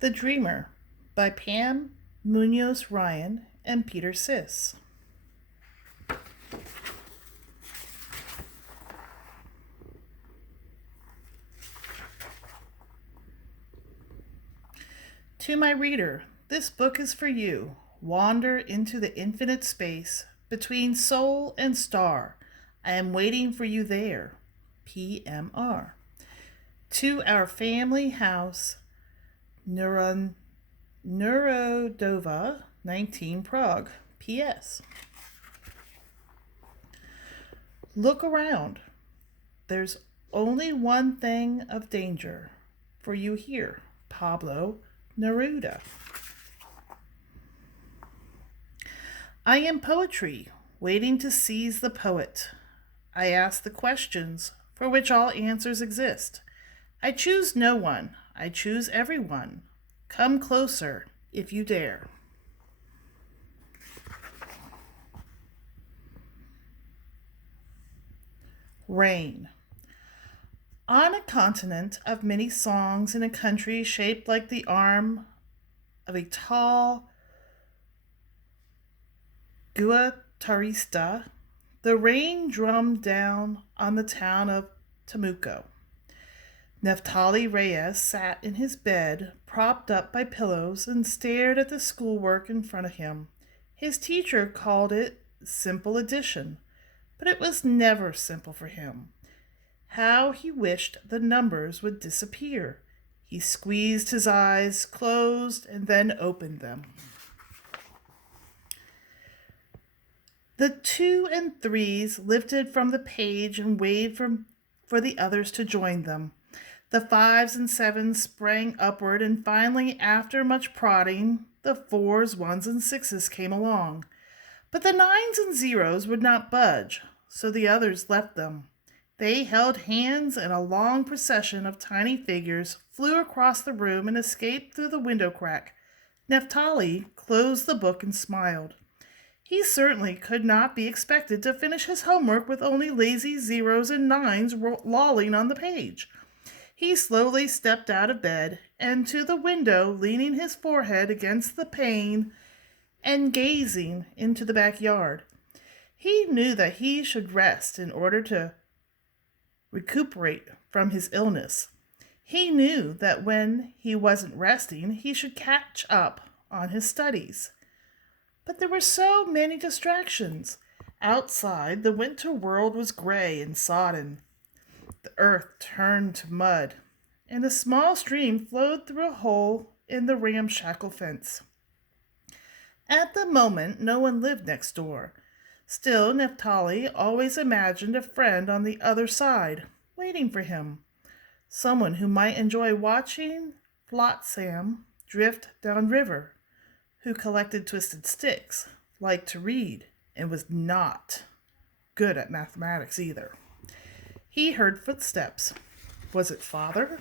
The Dreamer by Pam Munoz Ryan and Peter Siss. To my reader, this book is for you. Wander into the infinite space between soul and star. I am waiting for you there. PMR. To our family house, Neurodova, 19 Prague. PS. Look around. There's only one thing of danger for you here, Pablo Neruda. I am poetry, waiting to seize the poet. I ask the questions for which all answers exist. I choose no one, I choose everyone. Come closer if you dare. Rain. On a continent of many songs in a country shaped like the arm of a tall guitarista, the rain drummed down on the town of Temuco. Neftali Reyes sat in his bed, propped up by pillows, and stared at the schoolwork in front of him. His teacher called it simple addition, but it was never simple for him. How he wished the numbers would disappear. He squeezed his eyes closed and then opened them. The 2 and 3s lifted from the page and waved for the others to join them. The 5s and 7s sprang upward, and finally, after much prodding, the 4s, 1s, and 6s came along. But the 9s and 0s would not budge, so the others left them. They held hands, and a long procession of tiny figures flew across the room and escaped through the window crack. Neftali closed the book and smiled. He certainly could not be expected to finish his homework with only lazy 0s and 9s lolling on the page. He slowly stepped out of bed and to the window, leaning his forehead against the pane and gazing into the backyard. He knew that he should rest in order to recuperate from his illness. He knew that when he wasn't resting, he should catch up on his studies. But there were so many distractions. Outside, the winter world was gray and sodden. The earth turned to mud, and a small stream flowed through a hole in the ramshackle fence. At the moment, no one lived next door. Still, Neftali always imagined a friend on the other side, waiting for him. Someone who might enjoy watching Flotsam drift downriver, who collected twisted sticks, liked to read, and was not good at mathematics either. He heard footsteps. Was it father?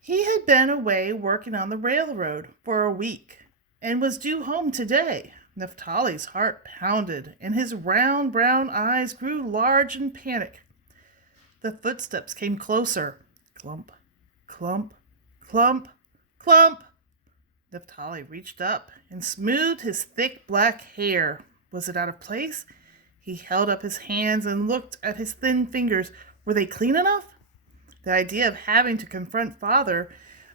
He had been away working on the railroad for a week and was due home today. Neftali's heart pounded, and his round brown eyes grew large in panic. The footsteps came closer. Clump, clump, clump, clump. Neftali reached up and smoothed his thick black hair. Was it out of place? He held up his hands and looked at his thin fingers. Were they clean enough? The idea of having to confront father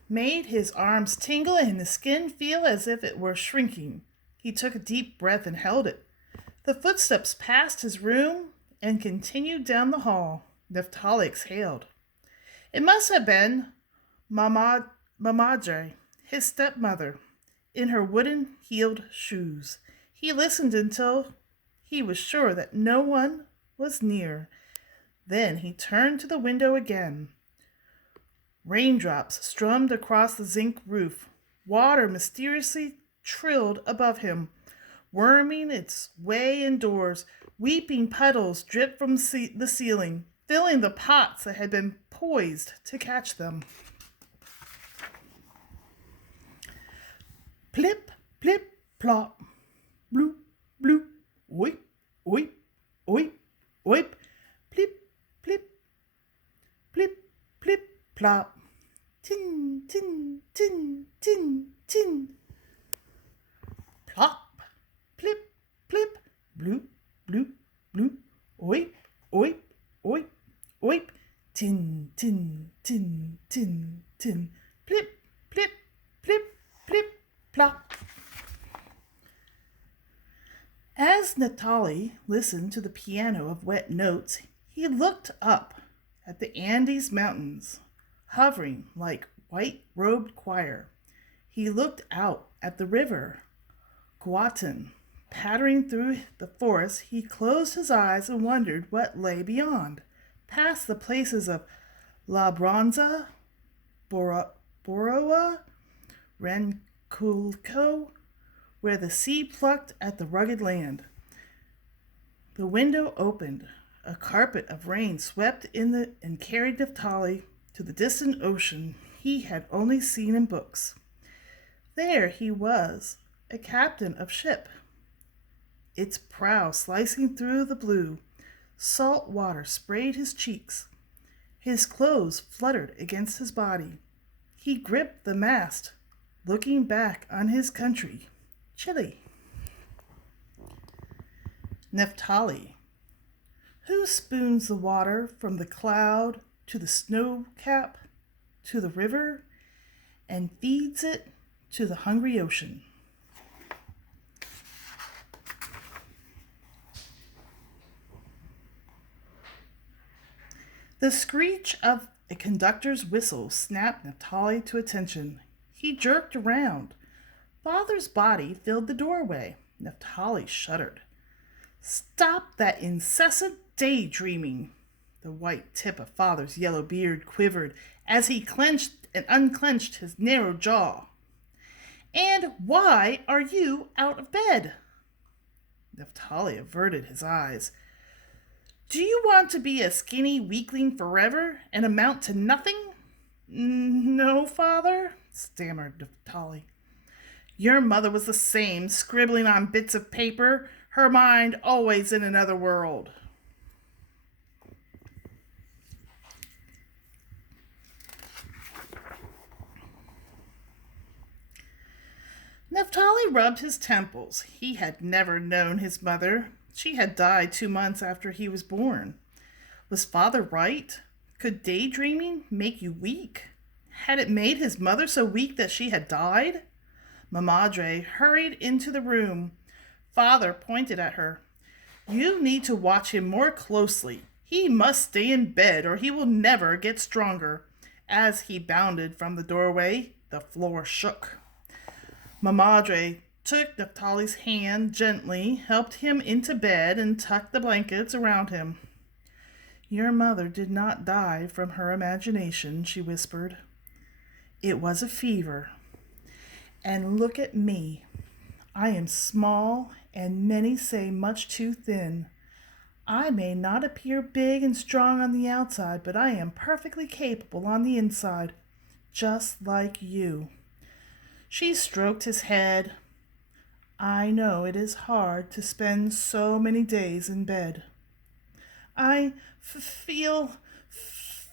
made his arms tingle and his skin feel as if it were shrinking. He took a deep breath and held it. The footsteps passed his room and continued down the hall. Neftali exhaled. It must have been Mamaje, his stepmother, in her wooden-heeled shoes. He listened until he was sure that no one was near. Then he turned to the window again. Raindrops strummed across the zinc roof. Water mysteriously trilled above him, worming its way indoors. Weeping puddles dripped from the ceiling, filling the pots that had been poised to catch them. Plip, plip, plop, bloop, bloop, oip, oip, oip, oip, plip, plip, plip, plip, plop. tin, tin, tin, tin, tin. Plop, plip, plip, bloop, bloop, bloop. Oip, oip, oip, oip. Tin, tin, tin, tin, tin. Plip, plip, plip, plip, plop. As Natali listened to the piano of wet notes, he looked up at the Andes Mountains, hovering like white-robed choir. He looked out at the river, Guatan, pattering through the forest. He closed his eyes and wondered what lay beyond, past the places of La Bronza, Boroa, Ranculco, where the sea plucked at the rugged land. The window opened. A carpet of rain swept in and carried Naphtali to the distant ocean he had only seen in books. There he was, a captain of ship, its prow slicing through the blue. Salt water sprayed his cheeks. His clothes fluttered against his body. He gripped the mast, looking back on his country, Chile. Naphtali. Who spoons the water from the cloud to the snow cap, to the river, and feeds it to the hungry ocean? The screech of a conductor's whistle snapped Naphtali to attention. He jerked around. Father's body filled the doorway. Naphtali shuddered. Stop that incessant daydreaming. The white tip of Father's yellow beard quivered as he clenched and unclenched his narrow jaw. And why are you out of bed? Naphtali averted his eyes. Do you want to be a skinny weakling forever and amount to nothing? No, Father, stammered Naphtali. Your mother was the same, scribbling on bits of paper, her mind always in another world. Naphtali rubbed his temples. He had never known his mother. She had died 2 months after he was born. Was Father right? Could daydreaming make you weak? Had it made his mother so weak that she had died? Mamadre hurried into the room. Father pointed at her. You need to watch him more closely. He must stay in bed or he will never get stronger. As he bounded from the doorway, the floor shook. Mamadre took Naphtali's hand gently, helped him into bed, and tucked the blankets around him. Your mother did not die from her imagination, she whispered. It was a fever. And look at me. I am small, and many say much too thin. I may not appear big and strong on the outside, but I am perfectly capable on the inside, just like you. She stroked his head. I know it is hard to spend so many days in bed. I feel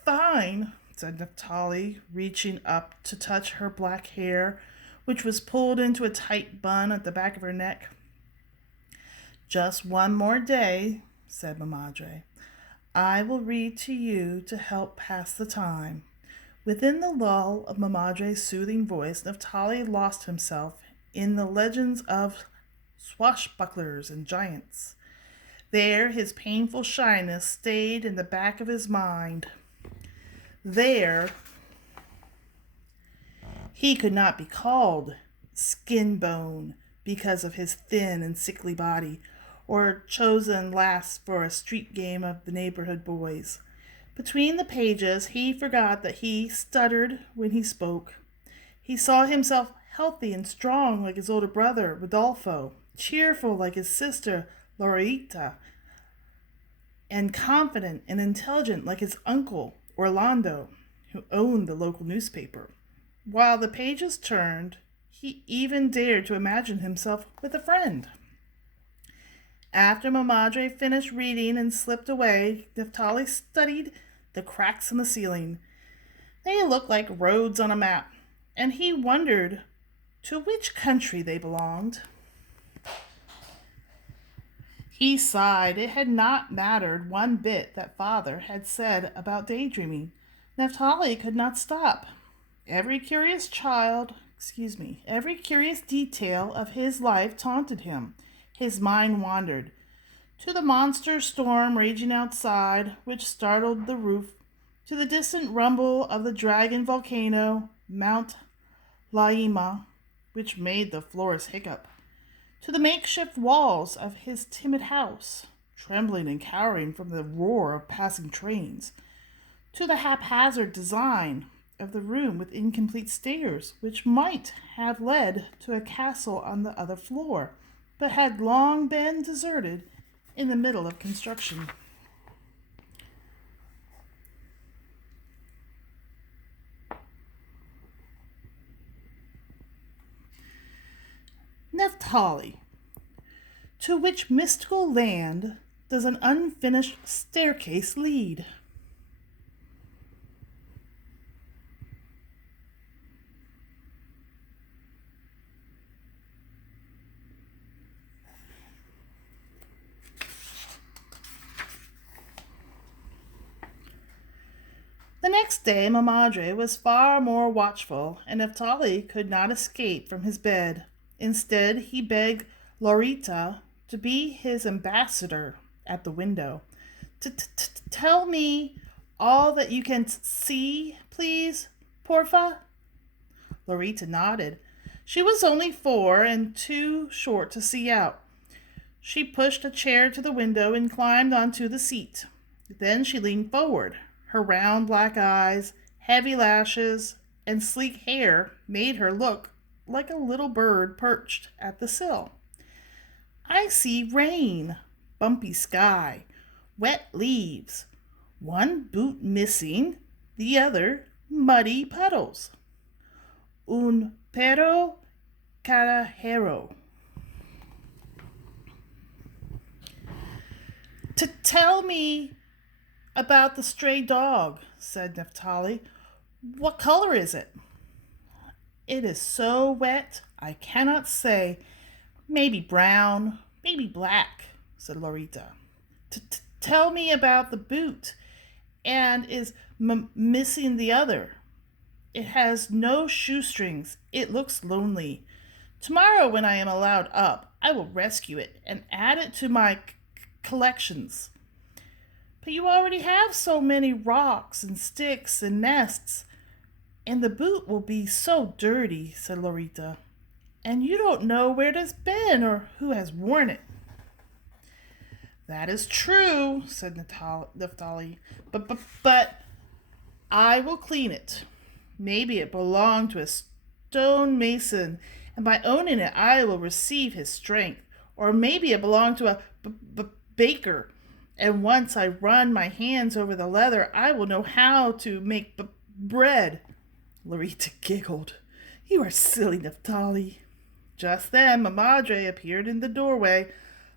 fine, said Naphtali, reaching up to touch her black hair, which was pulled into a tight bun at the back of her neck. Just one more day, said Mamadre. I will read to you to help pass the time. Within the lull of Mamadre's soothing voice, Naphtali lost himself in the legends of swashbucklers and giants. There his painful shyness stayed in the back of his mind. There he could not be called skin bone because of his thin and sickly body, or chosen last for a street game of the neighborhood boys. Between the pages he forgot that he stuttered when he spoke. He saw himself healthy and strong like his older brother, Rodolfo, cheerful like his sister, Lorita, and confident and intelligent like his uncle, Orlando, who owned the local newspaper. While the pages turned, he even dared to imagine himself with a friend. After Mamadre finished reading and slipped away, Naphtali studied the cracks in the ceiling. They looked like roads on a map, and he wondered to which country they belonged. He sighed. It had not mattered one bit that father had said about daydreaming. Naphtali could not stop. Every curious every curious detail of his life taunted him. His mind wandered to the monster storm raging outside, which startled the roof, to the distant rumble of the dragon volcano, Mount Laima, which made the floors hiccup, to the makeshift walls of his timid house, trembling and cowering from the roar of passing trains, to the haphazard design of the room with incomplete stairs, which might have led to a castle on the other floor, but had long been deserted in the middle of construction. Naphtali, to which mystical land does an unfinished staircase lead? The next day, Mamadre was far more watchful, and Naphtali could not escape from his bed. Instead, he begged Lorita to be his ambassador at the window. Tell me all that you can see, please, porfa? Lorita nodded. She was only 4 and too short to see out. She pushed a chair to the window and climbed onto the seat. Then she leaned forward. Her round black eyes, heavy lashes, and sleek hair made her look like a little bird perched at the sill. I see rain, bumpy sky, wet leaves, one boot missing, the other muddy puddles. Un perro callejero. To tell me about the stray dog, said Naphtali. What color is it? It is so wet, I cannot say. Maybe brown, maybe black, said Lorita. Tell me about the boot, and is missing the other. It has no shoestrings. It looks lonely. Tomorrow, when I am allowed up, I will rescue it and add it to my collections. But you already have so many rocks and sticks and nests, and the boot will be so dirty, said Lorita. And you don't know where it has been or who has worn it. That is true, said Naphtali. But I will clean it. Maybe it belonged to a stone mason, and by owning it I will receive his strength. Or maybe it belonged to a baker, and once I run my hands over the leather, I will know how to make bread. Lorita giggled. You are silly, Naphtali. Just then, Mamadre appeared in the doorway.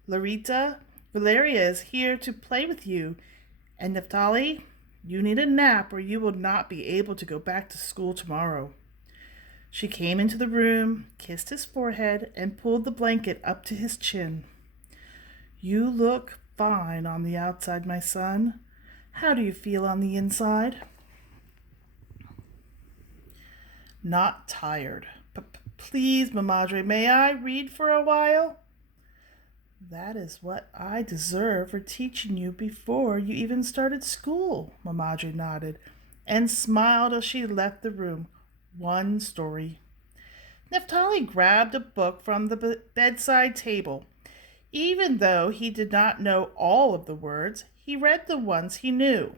Lorita, Valeria is here to play with you. And Naphtali, you need a nap or you will not be able to go back to school tomorrow. She came into the room, kissed his forehead, and pulled the blanket up to his chin. You look fine on the outside, my son. How do you feel on the inside? Not tired. Please, Mamadre, may I read for a while? That is what I deserve for teaching you before you even started school, Mamadre nodded, and smiled as she left the room. One story. Naphtali grabbed a book from the bedside table. Even though he did not know all of the words, he read the ones he knew.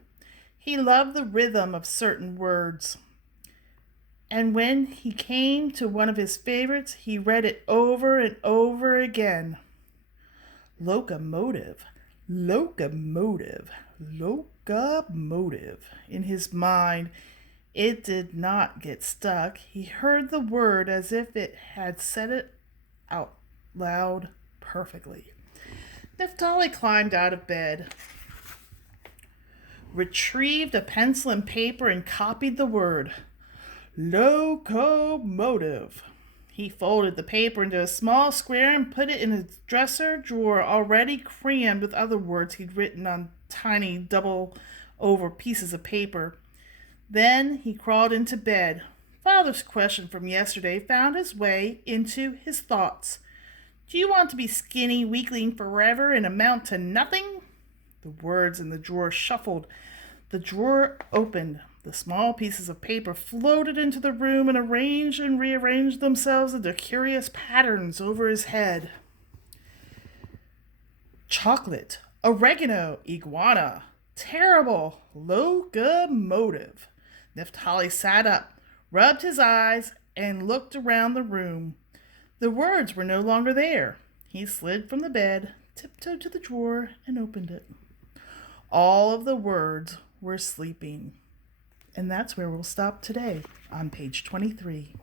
He loved the rhythm of certain words. And when he came to one of his favorites, he read it over and over again. Locomotive, locomotive, locomotive. In his mind, it did not get stuck. He heard the word as if it had said it out loud perfectly. Naphtali climbed out of bed. retrieved a pencil and paper, and copied the word locomotive. He folded the paper into a small square and put it in his dresser drawer, already crammed with other words he'd written on tiny double over pieces of paper. Then he crawled into bed. Father's question from yesterday found its way into his thoughts. Do you want to be skinny weakling forever and amount to nothing? The words in the drawer shuffled. The drawer opened. The small pieces of paper floated into the room and arranged and rearranged themselves into curious patterns over his head. Chocolate, oregano, iguana, terrible, locomotive. Naphtali sat up, rubbed his eyes, and looked around the room. The words were no longer there. He slid from the bed, tiptoed to the drawer, and opened it. All of the words were sleeping. And that's where we'll stop today on page 23.